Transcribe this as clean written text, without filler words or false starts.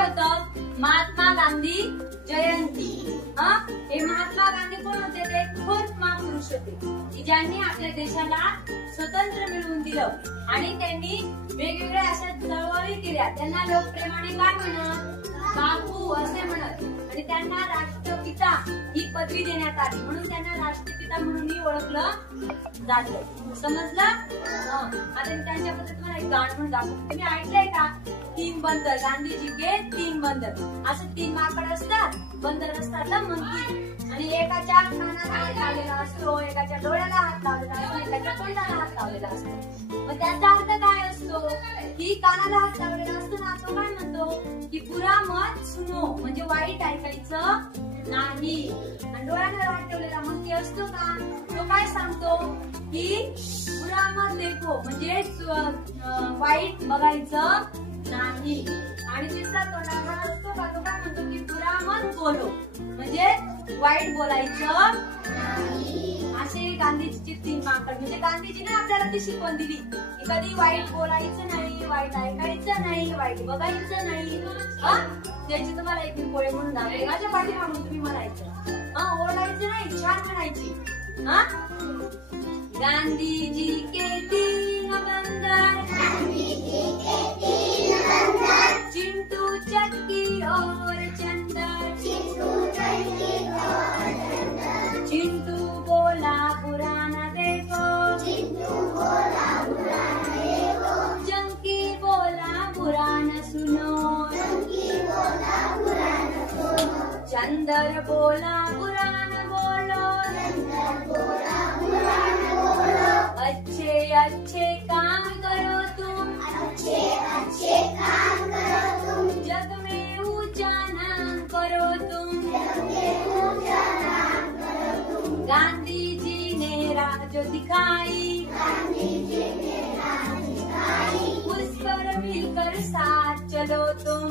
काय होतं? महात्मा गांधी जयंती. हे महात्मा गांधी कोण होते? ते थोर महापुरुष होते की ज्यांनी आपल्या देशाला स्वतंत्र मिळवून दिलं आणि त्यांनी वेगवेगळ्या अशा चळवळी केल्या. त्यांना लोक प्रेमाने काय म्हणत? बापू असे म्हणत. आणि त्यांना राष्ट्रपिता ही पदवी देण्यात आली म्हणून त्यांना राष्ट्रपिता म्हणूनही ओळखलं जातं. समजलं? आता त्यांच्याबद्दल तुम्हाला एक गाणं म्हणून दाखवतो. तुम्ही ऐकलंय का? 3 बंदर, गांधीजी के 3 बंदर. असं 3 माकड असतात, बंदर असतात ना मंकी. आणि एकाच्या कानाला हात लावलेला असतो, एकाच्या डोळ्याला हात लावलेला असतो, एकाच्या तोंडाला हात लावलेला असतो. मग त्याचा अर्थ काय असतो? की कानाला हात लावलेला असतो ना, तो काय म्हणतो की बुरा मत सुनो, म्हणजे वाईट ऐकायचं नाही. आणि डोळ्याला हात ठेवलेला मंकी असतो का, तो काय सांगतो की बुरा मत देखो, म्हणजे वाईट बघायचं नाही. आणि तिसरा तोंडाला असतो का, तो काय म्हणतो की बुरा मत बोलो, म्हणजे वाईट बोलायचं नाही. असे गांधीजीची 3 माकड. म्हणजे गांधीजीने आपल्याला ती शिकवण दिली की कधी वाईट बोलायचं नाही, वाईट ऐकायचं नाही, वाईट बघायचं नाही. त्याची तुम्हाला एक पोळी म्हणून दाखवते. माझ्या पाठीमागून तुम्ही म्हणायचं, ओरडायचं नाही, छान म्हणायची. गांधीजी के 3 बंदर, चिंटू चक्की और चंदर, चिंटू बोला बुरा न देखो, चंकी बोला बुरा न सुनो, चंदर बोला बुरा न बोलो, अच्छे अच्छे काम करो तुम, जग में ऊंचा नाम करो तुम, गांधी जी ने राह जो दिखाई, उस पर मिलकर साथ चलो तुम।